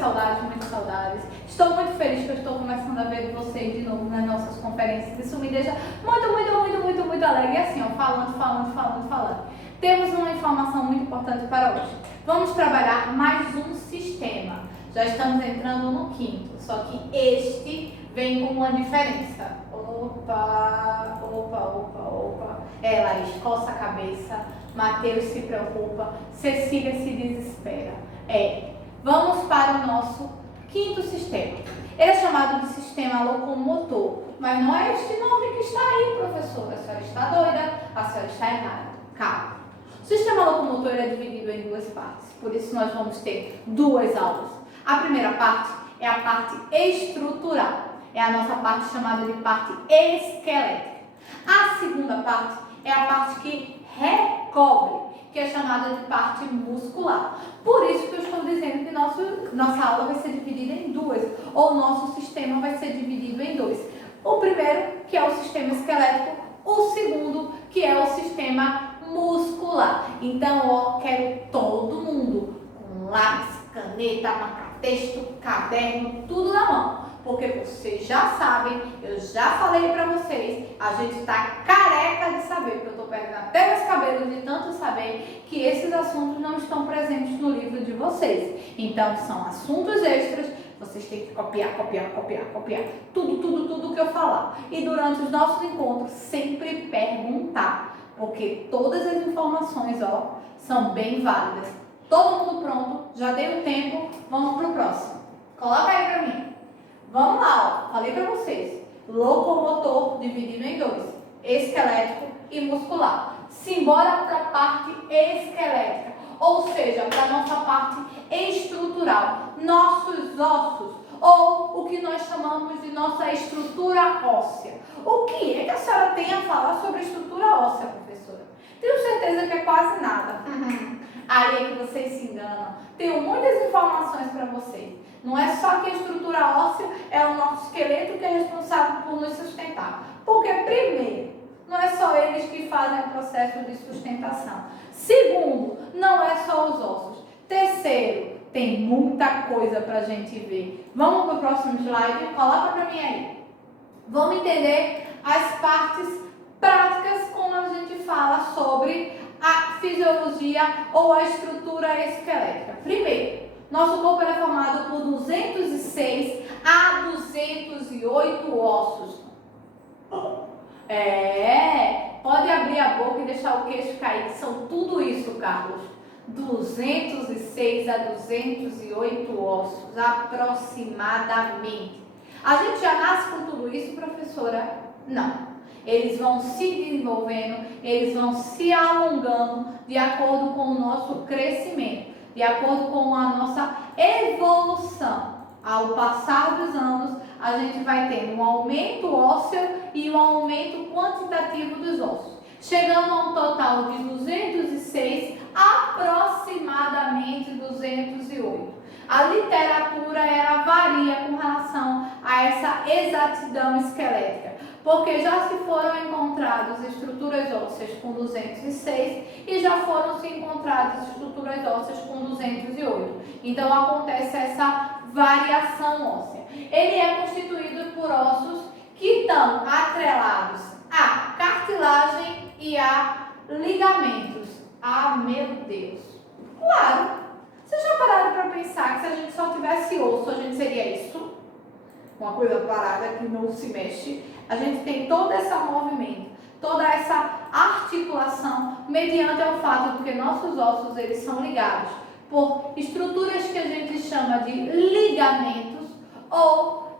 saudades, muitas saudades. Estou muito feliz que eu estou começando a ver vocês de novo nas nossas conferências. Isso me deixa muito alegre. E assim, ó, falando. Temos uma informação muito importante para hoje. Vamos trabalhar mais um sistema. Já estamos entrando no quinto, só que este vem com uma diferença. Opa. Laís, coça a cabeça. Mateus se preocupa. Cecília se desespera. Vamos para o nosso quinto sistema. Ele é chamado de sistema locomotor, mas não é este nome que está aí, professora. A senhora está doida, a senhora está errada. Calma. O sistema locomotor é dividido em duas partes, por isso nós vamos ter duas aulas. A primeira parte é a parte estrutural, é a nossa parte chamada de parte esquelética. A segunda parte é a parte que recobre, que é chamada de parte muscular. Por isso que eu estou dizendo que nossa aula vai ser dividida em duas, ou nosso sistema vai ser dividido em dois. O primeiro, que é o sistema esquelético, o segundo, que é o sistema muscular. Então, quero todo mundo com lápis, caneta, marca-texto, caderno, tudo na mão. Porque vocês já sabem, eu já falei pra vocês, a gente tá careca de saber, porque eu tô perdendo até meus cabelos de tanto saber que esses assuntos não estão presentes no livro de vocês. Então, são assuntos extras, vocês têm que copiar. Tudo que eu falar. E durante os nossos encontros, sempre perguntar, porque todas as informações, são bem válidas. Todo mundo pronto? Já dei o tempo, vamos pro próximo. Coloca aí pra mim. Vamos lá, falei para vocês, locomotor dividido em dois, esquelético e muscular. Simbora para a parte esquelética, ou seja, para a nossa parte estrutural, nossos ossos, ou o que nós chamamos de nossa estrutura óssea. O que é que a senhora tem a falar sobre estrutura óssea, professora? Tenho certeza que é quase nada. Aí é que vocês se enganam. Tenho muitas informações para vocês. Não é só que a estrutura óssea é o nosso esqueleto que é responsável por nos sustentar. Porque, primeiro, não é só eles que fazem o processo de sustentação. Segundo, não é só os ossos. Terceiro, tem muita coisa para a gente ver. Vamos para o próximo slide? Coloca para mim aí. Vamos entender as partes práticas como a gente fala sobre a fisiologia ou a estrutura esquelética. Primeiro, nosso corpo é formado por 206 a 208 ossos. Pode abrir a boca e deixar o queixo cair, que são tudo isso, Carlos. 206 a 208 ossos, aproximadamente. A gente já nasce com tudo isso, professora? Não. Eles vão se desenvolvendo, eles vão se alongando de acordo com o nosso crescimento, de acordo com a nossa evolução. Ao passar dos anos, a gente vai tendo um aumento ósseo e um aumento quantitativo dos ossos, chegando a um total de 206, aproximadamente 208. A literatura varia com relação a essa exatidão esquelética, porque já se foram encontradas estruturas ósseas com 206 e já foram se encontradas estruturas ósseas com 208. Então acontece essa variação óssea. Ele é constituído por ossos que estão atrelados à cartilagem e a ligamentos. Ah, meu Deus! Claro! Vocês já pararam para pensar que se a gente só tivesse osso, a gente seria isso? Uma coisa parada que não se mexe. A gente tem todo esse movimento, toda essa articulação mediante o fato de que nossos ossos eles são ligados por estruturas que a gente chama de ligamentos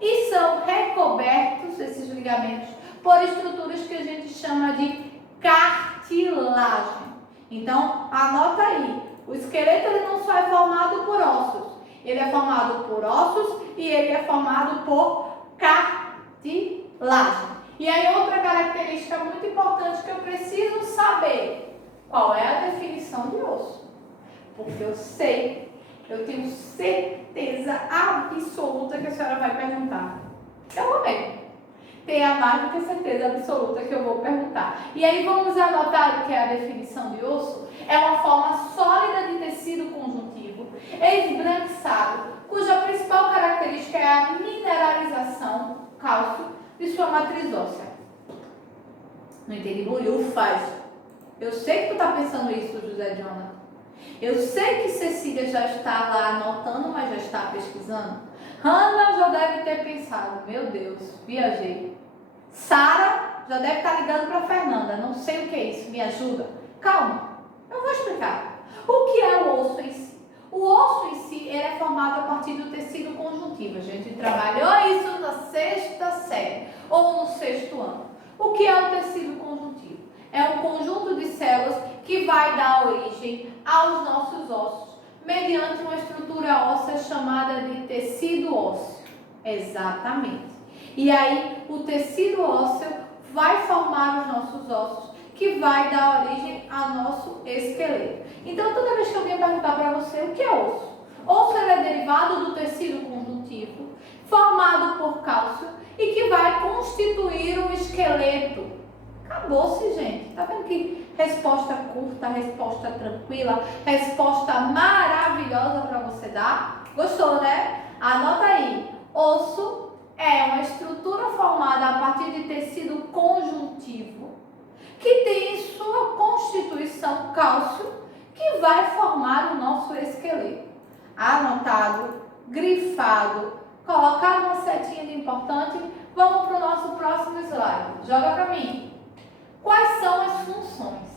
e são recobertos, esses ligamentos, por estruturas que a gente chama de cartilagem. Então, anota aí, o esqueleto ele não só é formado por ossos, ele é formado por ossos e ele é formado por cartilagem. E aí outra característica muito importante que eu preciso saber, qual é a definição de osso? Porque eu tenho certeza absoluta que a senhora vai perguntar. Eu vou mesmo. Tenho mais do que certeza absoluta que eu vou perguntar. E aí vamos anotar o que é a definição de osso? É uma forma sólida de tecido conjuntivo, esbranquiçado, cuja principal característica é a mineralização, cálcio, de sua matriz óssea. Não entendi, Buiu faz. Eu sei que tu está pensando isso, José Jonathan. Eu sei que Cecília já está lá anotando, mas já está pesquisando. Hannah já deve ter pensado, meu Deus, viajei. Sara já deve estar ligando para Fernanda, não sei o que é isso, me ajuda. Calma, eu vou explicar. O que é o osso em si? O osso em si ele é formado a partir do tecido conjuntivo. A gente trabalhou isso na 6ª série ou no 6º ano. O que é o tecido conjuntivo? É um conjunto de células que vai dar origem aos nossos ossos, mediante uma estrutura óssea chamada de tecido ósseo. Exatamente. E aí, o tecido ósseo vai formar os nossos ossos, que vai dar origem ao nosso esqueleto. Então, toda vez que alguém perguntar para você o que é osso, osso ele é derivado do tecido conjuntivo, formado por cálcio e que vai constituir o esqueleto. Acabou-se, gente. Tá vendo que resposta curta, resposta tranquila, resposta maravilhosa para você dar? Gostou, né? Anota aí. Osso é uma estrutura formada a partir de tecido conjuntivo que tem em sua constituição cálcio que vai formar o nosso esqueleto. Anotado, grifado, colocar uma setinha de importante. Vamos para o nosso próximo slide. Joga para mim. Quais são as funções?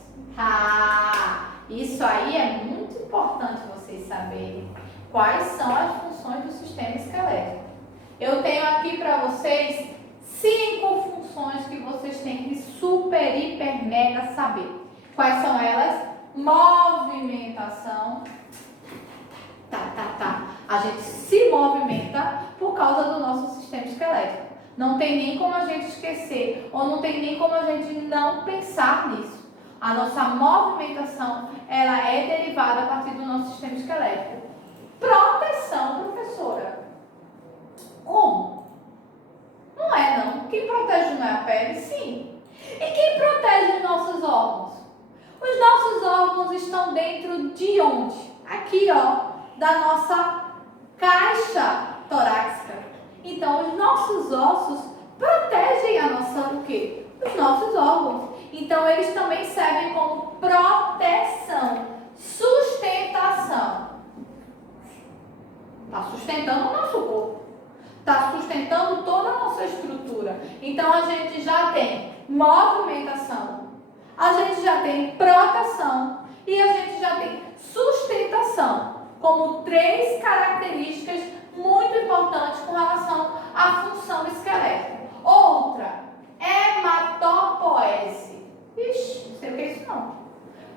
Isso aí é muito importante vocês saberem. Quais são as funções do sistema esquelético? Eu tenho aqui para vocês 5 funções que vocês têm que super, hiper, mega saber. Quais são elas? Movimentação. A gente se movimenta por causa do nosso sistema esquelético. Não tem nem como a gente esquecer, ou não tem nem como a gente não pensar nisso. A nossa movimentação, ela é derivada a partir do nosso sistema esquelético. Proteção, professora. Como? Não é, não. Quem protege não é a pele? Sim. E quem protege os nossos órgãos? Os nossos órgãos estão dentro de onde? Aqui, ó, da nossa caixa torácica. Então, os nossos ossos protegem a nossa, o quê? Os nossos órgãos. Então, eles também servem como proteção, sustentação. Está sustentando o nosso corpo. Está sustentando toda a nossa estrutura. Então, a gente já tem movimentação, a gente já tem proteção e a gente já tem sustentação como 3 características muito importantes com relação à função esquelética. Outra, hematopoese. Ixi, não sei o que é isso não.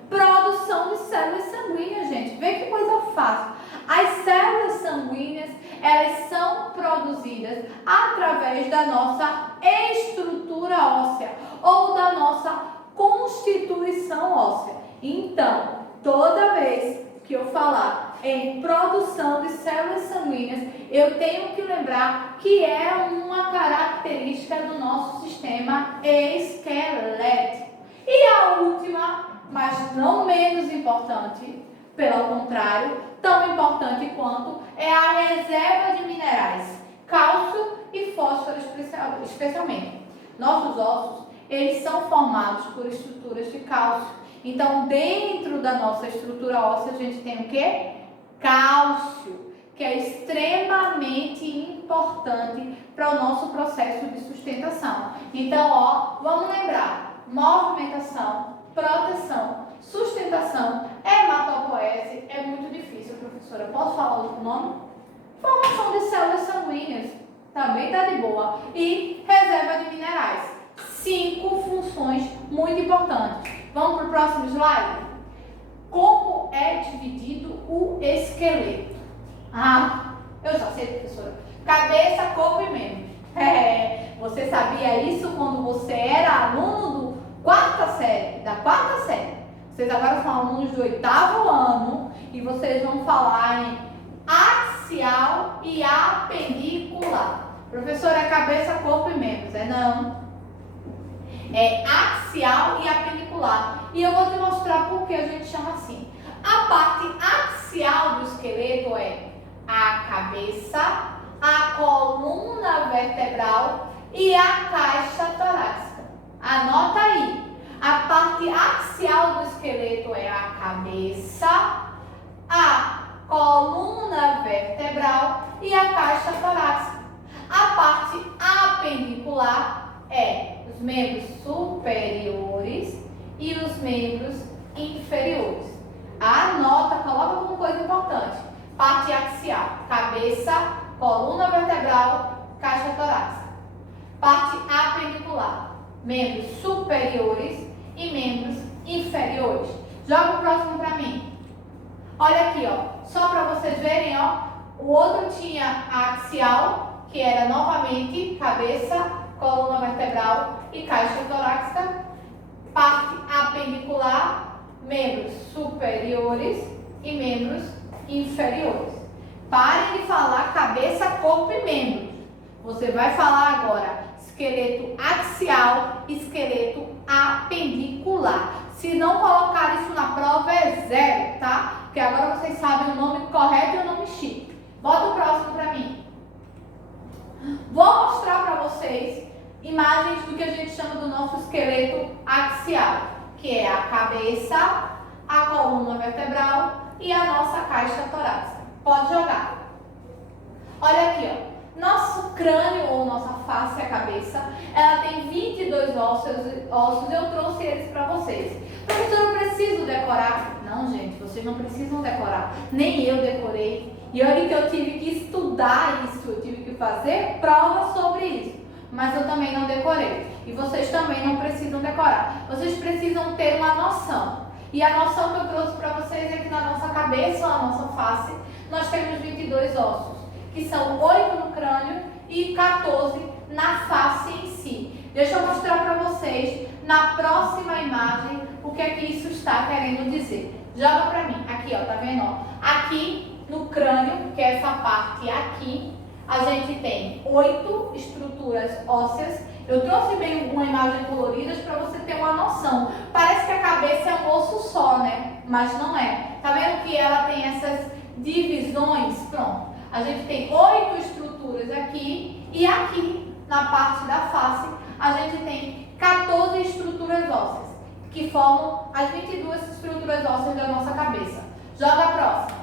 Produção de células sanguíneas, gente. Vê que coisa fácil. As células sanguíneas, elas são produzidas através da nossa estrutura óssea ou da nossa constituição óssea. Então, toda vez que eu falar em produção de células sanguíneas, eu tenho que lembrar que é uma característica do nosso sistema esquelético. E a última, mas não menos importante, pelo contrário, tão importante quanto, é a reserva de minerais, cálcio e fósforo especialmente. Nossos ossos, eles são formados por estruturas de cálcio. Então, dentro da nossa estrutura óssea, a gente tem o quê? Cálcio, que é extremamente importante para o nosso processo de sustentação. Então, ó, vamos lembrar: movimentação, proteção, sustentação, hematopoese. É muito difícil, professora. Posso falar outro nome? Formação de células sanguíneas, também tá de boa. E reserva de minerais. 5 funções muito importantes. Vamos para o próximo slide? Como é dividido o esqueleto? Eu já sei, professora. Cabeça, corpo e membros. Você sabia isso quando você era aluno da 4ª série. Vocês agora são alunos do 8º ano e vocês vão falar em axial e apendicular. Professora, é cabeça, corpo e membros. Não. É axial e apendicular. E eu vou te mostrar por que a gente chama assim. A parte axial do esqueleto é a cabeça, a coluna vertebral e a caixa torácica. Anota aí. A parte axial do esqueleto é a cabeça, a coluna vertebral e a caixa torácica. A parte apendicular é os membros superiores e os membros inferiores. Anota, coloca como coisa importante. Parte axial, cabeça, coluna vertebral, caixa torácica. Parte apendicular, membros superiores e membros inferiores. Joga o próximo para mim. Olha aqui, ó. Só para vocês verem, ó. O outro tinha a axial, que era novamente cabeça, coluna vertebral e caixa torácica. Parte apendicular, membros superiores e membros inferiores. Parem de falar cabeça, corpo e membros. Você vai falar agora esqueleto axial, esqueleto apendicular. Se não colocar isso na prova é zero, tá? Porque agora vocês sabem o nome correto e o nome chique. Bota o próximo para mim. Vou mostrar para vocês imagens do que a gente chama do nosso esqueleto axial, que é a cabeça, a coluna vertebral e a nossa caixa torácica. Pode jogar. Olha aqui, ó. Nosso crânio ou nossa face, a cabeça, ela tem 22 ossos, eu trouxe eles para vocês. Professor, eu preciso decorar? Não, gente, vocês não precisam decorar. Nem eu decorei. E olha que eu tive que estudar isso, eu tive que fazer prova sobre isso. Mas eu também não decorei. E vocês também não precisam decorar. Vocês precisam ter uma noção. E a noção que eu trouxe para vocês é que na nossa cabeça ou na nossa face, nós temos 22 ossos, que são 8 no crânio e 14 na face em si. Deixa eu mostrar para vocês na próxima imagem o que é que isso está querendo dizer. Joga para mim. Aqui, ó, tá vendo? Ó? Aqui no crânio, que é essa parte aqui, a gente tem 8 estruturas ósseas. Eu trouxe bem uma imagem colorida para você ter uma noção. Parece que a cabeça é um osso só, né? Mas não é. Tá vendo que ela tem essas divisões? Pronto. A gente tem 8 estruturas aqui e aqui na parte da face a gente tem 14 estruturas ósseas que formam as 22 estruturas ósseas da nossa cabeça. Joga a próxima.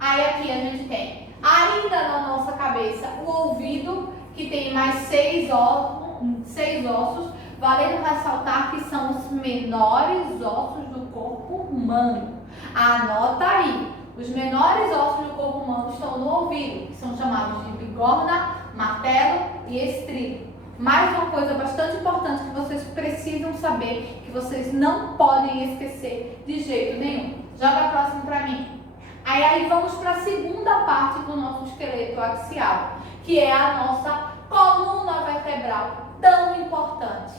Aí aqui a gente tem ainda na nossa cabeça o ouvido, que tem mais 6 ossos, valendo ressaltar que são os menores ossos do corpo humano. Anota aí. Os menores ossos do corpo humano estão no ouvido, que são chamados de bigorna, martelo e estribo. Mais uma coisa bastante importante que vocês precisam saber, que vocês não podem esquecer de jeito nenhum. Joga a próxima para mim. Aí vamos para a segunda parte do nosso esqueleto axial, que é a nossa coluna vertebral, tão importante.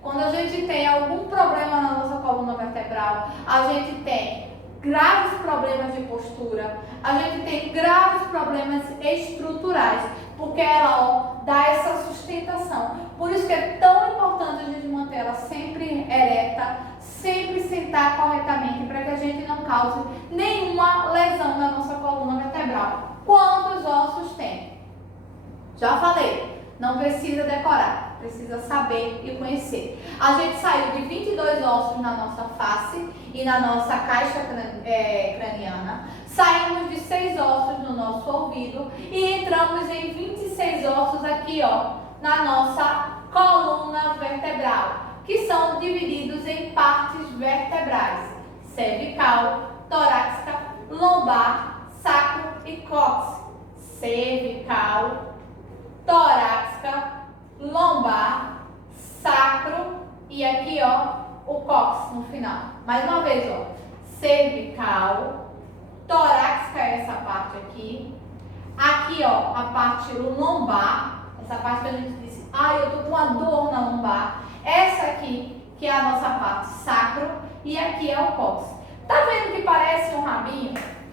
Quando a gente tem algum problema na nossa coluna vertebral, a gente tem graves problemas de postura, a gente tem graves problemas estruturais, porque ela dá essa sustentação. Por isso que é tão importante a gente manter ela sempre ereta, sempre sentar corretamente, para que a gente não cause nenhuma lesão na nossa coluna vertebral. Quantos ossos tem? Já falei, não precisa decorar, precisa saber e conhecer. A gente saiu de 22 ossos na nossa face e na nossa caixa craniana, saímos de 6 ossos no nosso ouvido e entramos em 26 ossos aqui, ó, na nossa coluna vertebral, que são divididos em partes vertebrais: cervical, torácica, lombar, sacro e cóccix. Cervical, torácica, lombar, sacro e aqui, ó, o cóccix no final. Mais uma vez, ó, cervical, torácica é essa parte aqui. Aqui, ó, a parte lombar, essa parte que a gente disse, eu tô com uma dor na lombar. Essa aqui, que é a nossa parte sacro, e aqui é o cóccix. Tá vendo que parece um rabinho?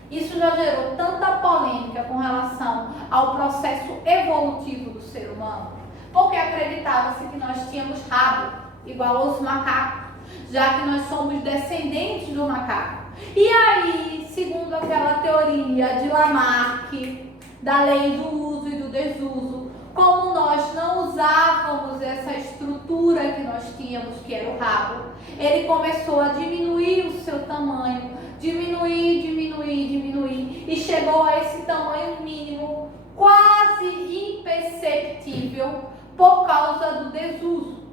Isso já gerou tanta polêmica com relação ao processo evolutivo do ser humano, porque acreditava-se que nós tínhamos rabo igual aos macacos, já que nós somos descendentes do macaco. E aí, segundo aquela teoria de Lamarck, da lei do uso e do desuso, como nós não usávamos essa estrutura que nós tínhamos, que era o rabo, ele começou a diminuir o seu tamanho, diminuir, e chegou a esse tamanho mínimo, quase imperceptível, por causa do desuso.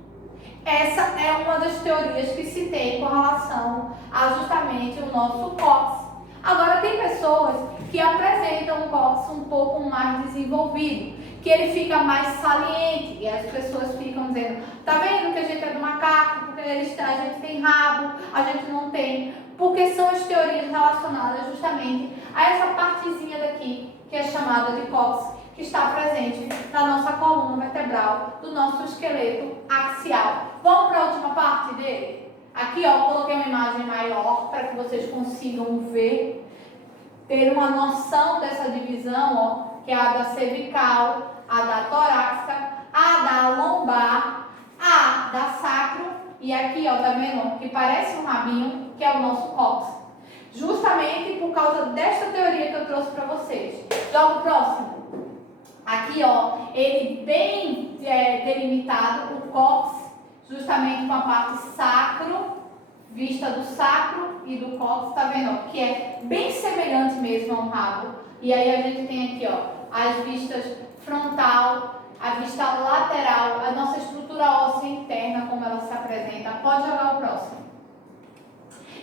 Essa é uma das teorias que se tem com relação a justamente o nosso cóccix. Agora, tem pessoas que apresentam um cóccix um pouco mais desenvolvido, que ele fica mais saliente, e as pessoas ficam dizendo, tá vendo que a gente é do macaco, porque a gente tem rabo, a gente não tem, porque são as teorias relacionadas justamente a essa partezinha daqui, que é chamada de cóccix, que está presente na nossa coluna vertebral, do nosso esqueleto axial. Vamos para a última parte dele? Aqui, ó, coloquei uma imagem maior para que vocês consigam ver, ter uma noção dessa divisão, ó, que é a da cervical, a da torácica, a da lombar, a da sacro, e aqui, ó, tá vendo? Que parece um rabinho, que é o nosso cóccix. Justamente por causa desta teoria que eu trouxe para vocês. Joga o próximo. Aqui, ó, ele bem delimitado, o cóccix, justamente com a parte sacro, vista do sacro e do cóccix, tá vendo? Ó, que é bem semelhante mesmo ao rabo. E aí a gente tem aqui, ó, as vistas frontal, a vista lateral, a nossa estrutura óssea interna, como ela se apresenta. Pode jogar o próximo.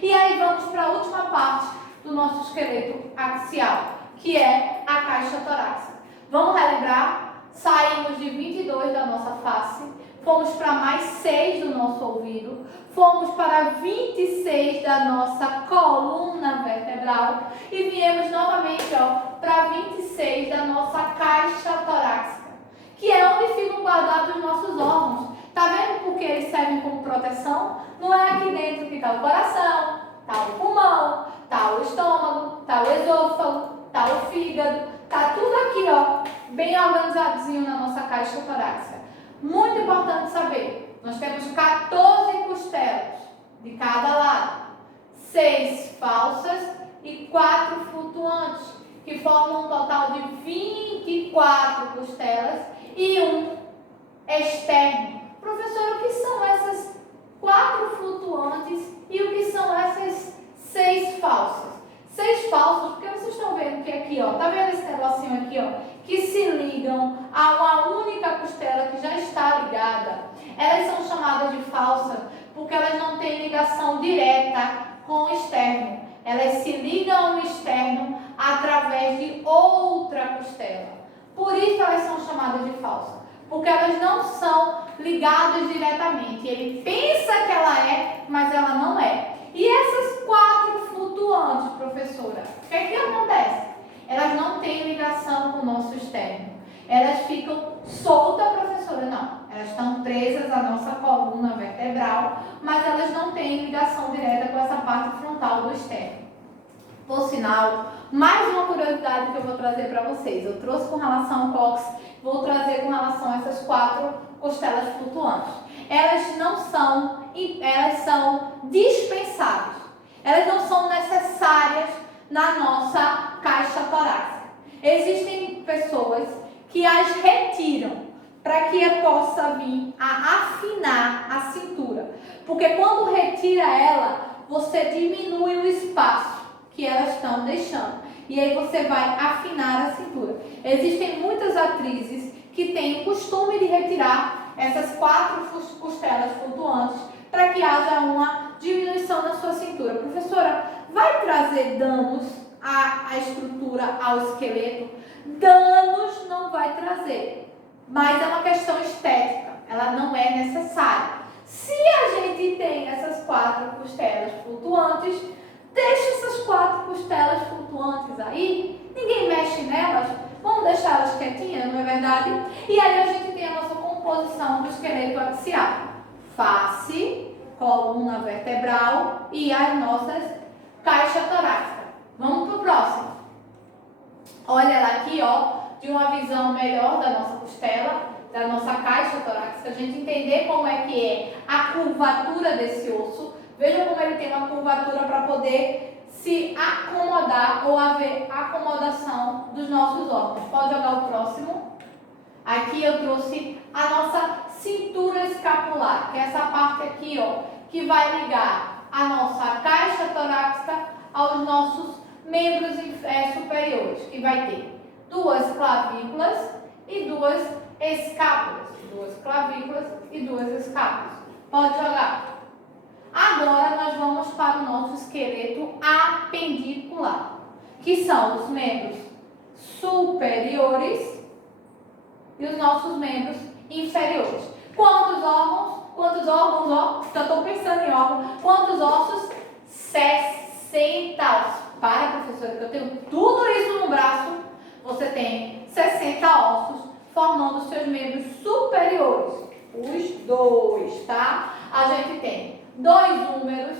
E aí vamos para a última parte do nosso esqueleto axial, que é a caixa torácica. Vamos relembrar? Saímos de 22 da nossa face, fomos para mais 6 do nosso ouvido, fomos para 26 da nossa coluna vertebral e viemos novamente, ó, para 26 da nossa caixa torácica, que é onde ficam guardados os nossos órgãos. Tá vendo por que eles servem como proteção? Não é aqui dentro que está o coração, está o pulmão, está o estômago, está o esôfago, está o fígado. Tá tudo aqui, ó, bem organizadinho na nossa caixa torácica. Muito importante saber, nós temos 14 costelas de cada lado, 6 falsas e 4 flutuantes, que formam um total de 24 costelas e um externo. Professor, o que são essas 4 flutuantes e o que são essas 6 falsas? 6 falsos, porque vocês estão vendo que aqui, ó, tá vendo esse negocinho aqui, ó, que se ligam a uma única costela que já está ligada. Elas são chamadas de falsas porque elas não têm ligação direta com o externo. Elas se ligam ao externo através de outra costela. Por isso elas são chamadas de falsas, porque elas não são ligadas diretamente. Ele pensa que ela é, mas ela não é. E essas 4 flutuantes, professora, o que é que acontece? Elas não têm ligação com o nosso externo. Elas ficam soltas, professora, não. Elas estão presas à nossa coluna vertebral, mas elas não têm ligação direta com essa parte frontal do externo. Por sinal, mais uma curiosidade que eu vou trazer para vocês. Eu trouxe com relação ao cóccix, vou trazer com relação a essas 4 costelas flutuantes. Elas não são, elas são dispensáveis. Elas não são necessárias na nossa caixa torácica. Existem pessoas que as retiram para que possa vir a afinar a cintura. Porque quando retira ela, você diminui o espaço que elas estão deixando. E aí você vai afinar a cintura. Existem muitas atrizes que têm o costume de retirar essas 4 costelas flutuantes para que haja uma diminuição na sua cintura. Professora, vai trazer danos à estrutura, ao esqueleto? Danos não vai trazer, mas é uma questão estética, ela não é necessária. Se a gente tem essas 4 costelas flutuantes, deixa essas 4 costelas flutuantes aí, ninguém mexe nelas, vamos deixar elas quietinhas, não é verdade? E aí a gente tem a nossa composição do esqueleto axial: face, coluna vertebral e as nossas caixas torácicas. Vamos para o próximo. Olha ela aqui, ó, de uma visão melhor da nossa costela, da nossa caixa torácica, a gente entender como é que é a curvatura desse osso. Veja como ele tem uma curvatura para poder se acomodar ou haver acomodação dos nossos órgãos. Pode jogar o próximo. Aqui eu trouxe a nossa cintura escapular, que é essa parte aqui, ó, que vai ligar a nossa caixa torácica aos nossos membros superiores, que vai ter duas clavículas e duas escápulas. Duas clavículas e duas escápulas. Pode jogar. Agora nós vamos para o nosso esqueleto apendicular, que são os membros superiores e os nossos membros inferiores. Quantos órgãos? Ó, já estou pensando em órgãos. Quantos ossos? 60 ossos. Para, professora, que eu tenho tudo isso no braço. Você tem 60 ossos formando os seus membros superiores. Os dois, tá? A gente tem dois números,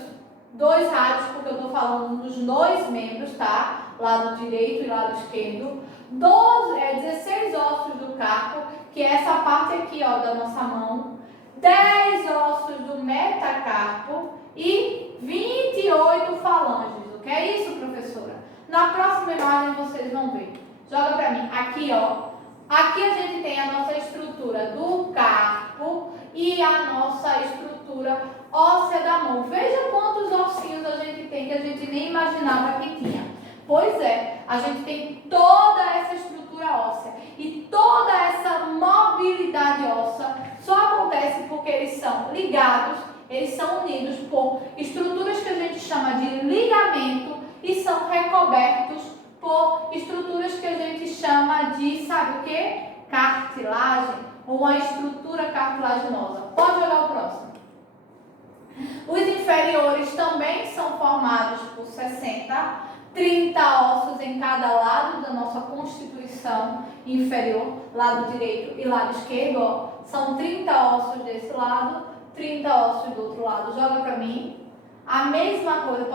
dois rádios, porque eu estou falando dos dois membros, tá? Lado direito e lado esquerdo. 16 ossos do carpo, que é essa parte aqui, ó, da nossa mão. 10 ossos do metacarpo e 28 falanges. O que é isso, professora? Na próxima imagem vocês vão ver. Joga pra mim. Aqui, ó. Aqui a gente tem a nossa estrutura do carpo e a nossa estrutura óssea da mão. Veja quantos ossinhos a gente tem que a gente nem imaginava que tinha. Pois é, a gente tem toda essa estrutura óssea e toda essa mobilidade óssea só acontece porque eles são ligados, eles são unidos por estruturas que a gente chama de ligamento e são recobertos por estruturas que a gente chama de, sabe o que? Cartilagem ou uma estrutura cartilaginosa. Pode jogar o próximo. Os inferiores também são formados por 30 ossos em cada lado da nossa constituição inferior, lado direito e lado esquerdo, ó. São 30 ossos desse lado, 30 ossos do outro lado. Joga pra mim. A mesma coisa,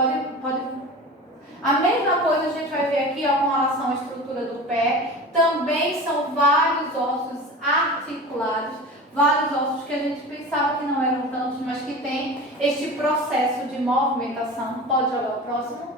a mesma coisa a gente vai ver aqui, ó, com relação à estrutura do pé. Também são vários ossos articulados, vários ossos que a gente pensava que não eram tantos, mas que tem este processo de movimentação. Pode jogar o próximo.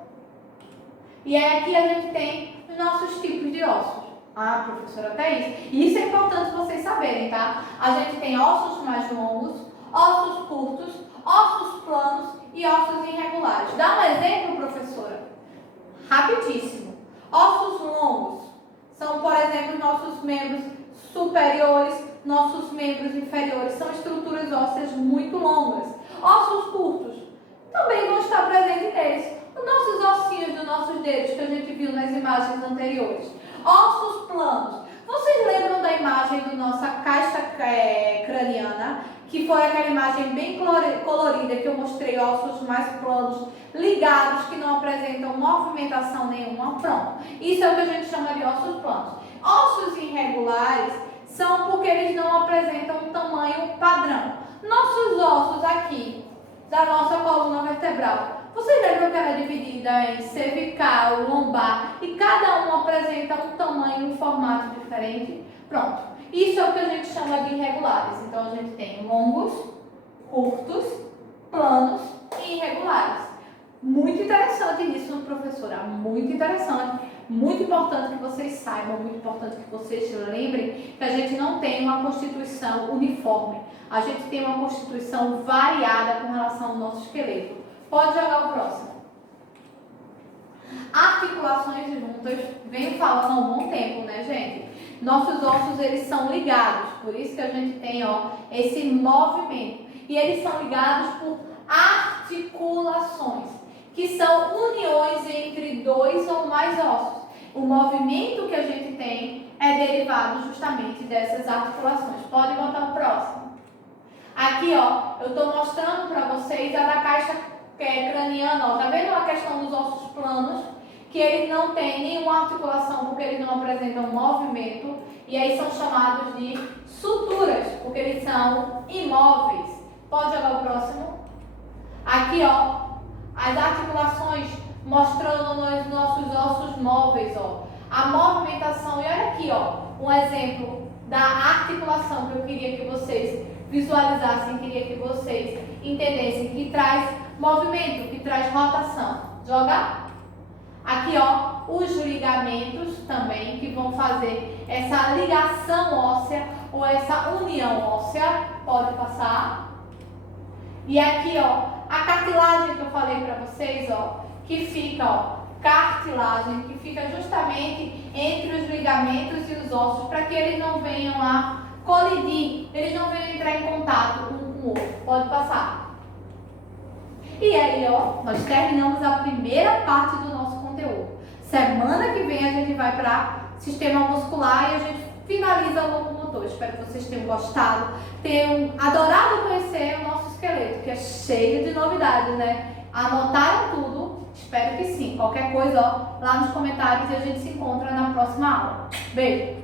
E aí aqui a gente tem os nossos tipos de ossos. Ah, professora, até isso. E isso é importante vocês saberem, tá? A gente tem ossos mais longos, ossos curtos, ossos planos e ossos irregulares. Dá um exemplo, professora? Rapidíssimo. Ossos longos são, por exemplo, nossos membros superiores, nossos membros inferiores. São estruturas ósseas muito longas. Ossos curtos também vão estar presentes neles. Os nossos ossinhos dos nossos dedos que a gente viu nas imagens anteriores. Ossos planos. Vocês lembram da imagem da nossa caixa craniana? Que foi aquela imagem bem colorida que eu mostrei, ossos mais planos, ligados, que não apresentam movimentação nenhuma. Pronto. Isso é o que a gente chama de ossos planos. Ossos irregulares são porque eles não apresentam um tamanho padrão. Nossos ossos aqui, da nossa coluna vertebral, vocês lembram que ela é dividida em cervical, lombar, e cada um apresenta um tamanho e um formato diferente? Pronto. Isso é o que a gente chama de irregulares. Então, a gente tem longos, curtos, planos e irregulares. Muito interessante isso, professora. Muito interessante. Muito importante que vocês saibam, muito importante que vocês lembrem que a gente não tem uma constituição uniforme. A gente tem uma constituição variada com relação ao nosso esqueleto. Pode jogar o próximo. Articulações juntas, venho falando há um bom tempo, né, gente? Nossos ossos, eles são ligados, por isso que a gente tem, ó, esse movimento. E eles são ligados por articulações, que são uniões entre dois ou mais ossos. O movimento que a gente tem é derivado justamente dessas articulações. Pode botar o próximo. Aqui, ó, eu estou mostrando para vocês a da caixa craniana, ó. Tá vendo a questão dos ossos planos? Que eles não têm nenhuma articulação porque eles não apresentam movimento. E aí são chamados de suturas, porque eles são imóveis. Pode jogar o próximo. Aqui, ó, as articulações mostrando nos nossos ossos móveis, ó, a movimentação. E olha aqui, ó, um exemplo da articulação que eu queria que vocês visualizassem, queria que vocês entendessem, que traz movimento, que traz rotação. Joga. Aqui, ó, os ligamentos também que vão fazer essa ligação óssea ou essa união óssea. Pode passar. E aqui, ó, a cartilagem que eu falei para vocês, ó, que fica, ó, cartilagem, que fica justamente entre os ligamentos e os ossos, para que eles não venham a colidir, eles não venham entrar em contato um com o outro. Pode passar. E aí, ó, nós terminamos a primeira parte do nosso conteúdo. Semana que vem a gente vai para sistema muscular e a gente finaliza o locomotor. Espero que vocês tenham gostado, tenham adorado conhecer o nosso esqueleto, que é cheio de novidades, né? Anotaram tudo? Espero que sim. Qualquer coisa, ó, lá nos comentários e a gente se encontra na próxima aula. Beijo!